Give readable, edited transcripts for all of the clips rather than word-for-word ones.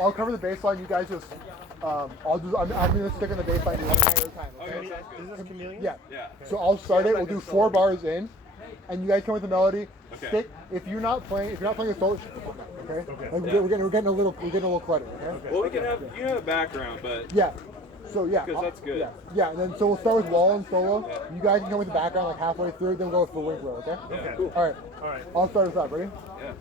I'll cover the bass line. You guys just, I'm gonna stick on the bass line the entire time. Okay? Is this chameleon? Yeah. So I'll start it. We'll do 4 bars in, and you guys come with the melody. Okay. Stick. If you're not playing a solo, okay? Like we're getting a little cluttered. Okay. Well, you have a background, but yeah. So yeah. Because that's good. Yeah. And then so we'll start with wall and solo. Yeah. You guys can come with the background like halfway through. Then we'll go for Winkler. Okay. Yeah. Cool. All right. I'll start us up. Ready? Yeah.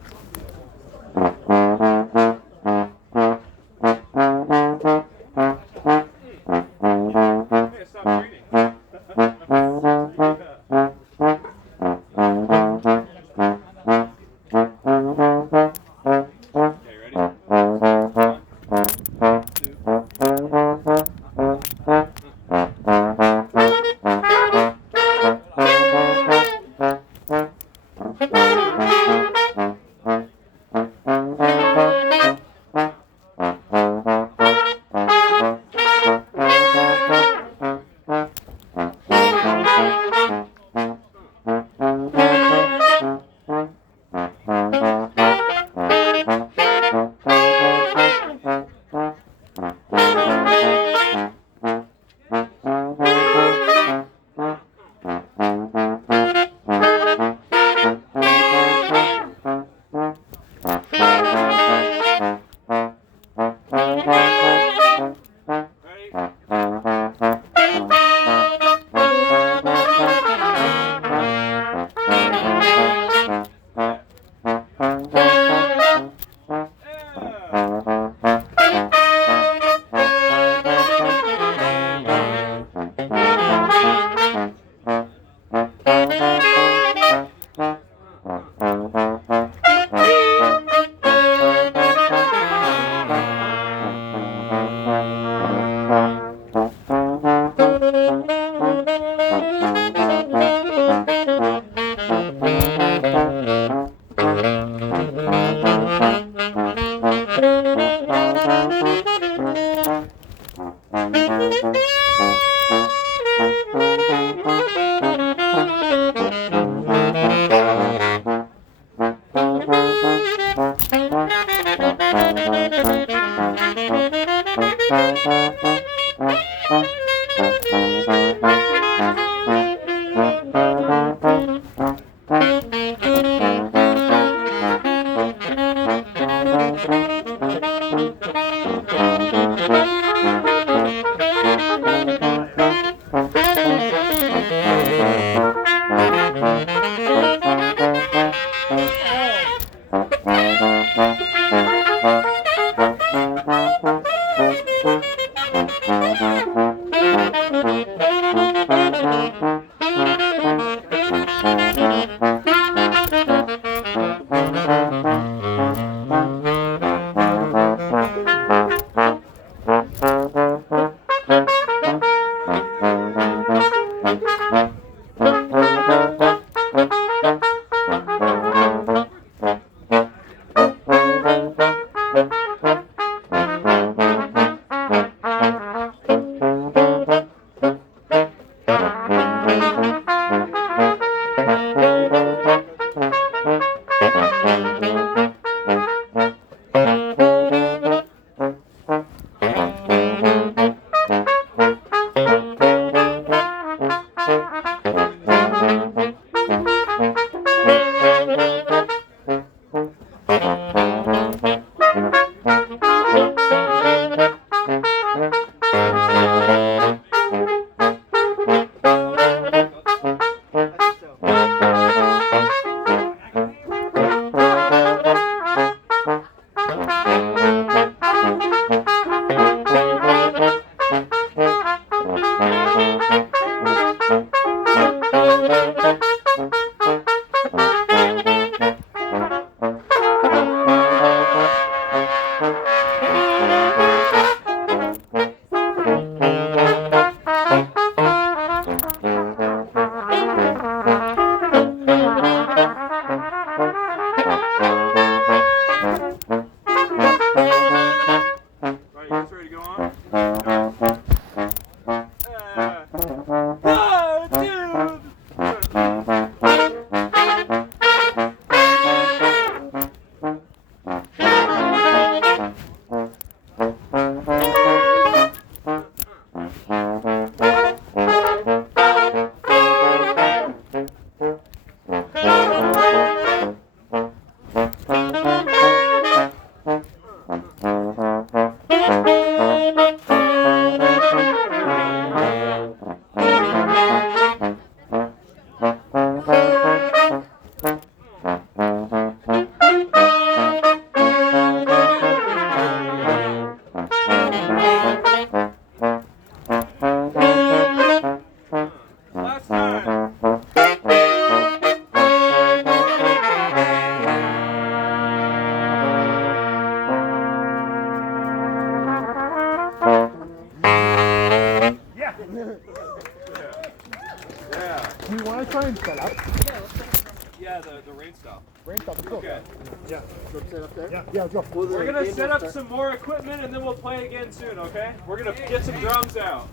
stop. Brain stop. Let's go. Okay. Yeah. Go set up there. Yeah. Yeah, let's go. We're gonna set up some more equipment and then we'll play again soon, okay? We're gonna get some drums out.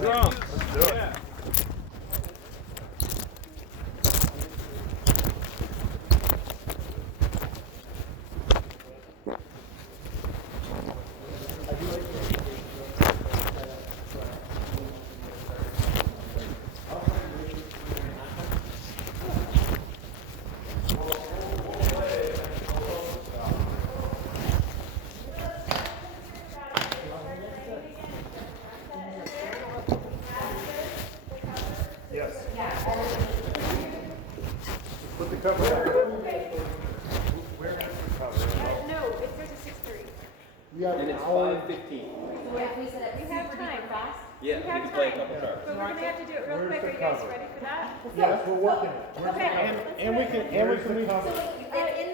Drums. Let's do it. Yeah. Yes. Put the cover on. Where is the cover? No, it says a 6:30. You got And an it's hour. 5:15. We have time. Fast. Yeah, We we have can play a time. couple tracks. But we're gonna have to do it real Where's quick. the Are you guys cover? ready for that? Yes, we're working it. Okay. And we can So cover. in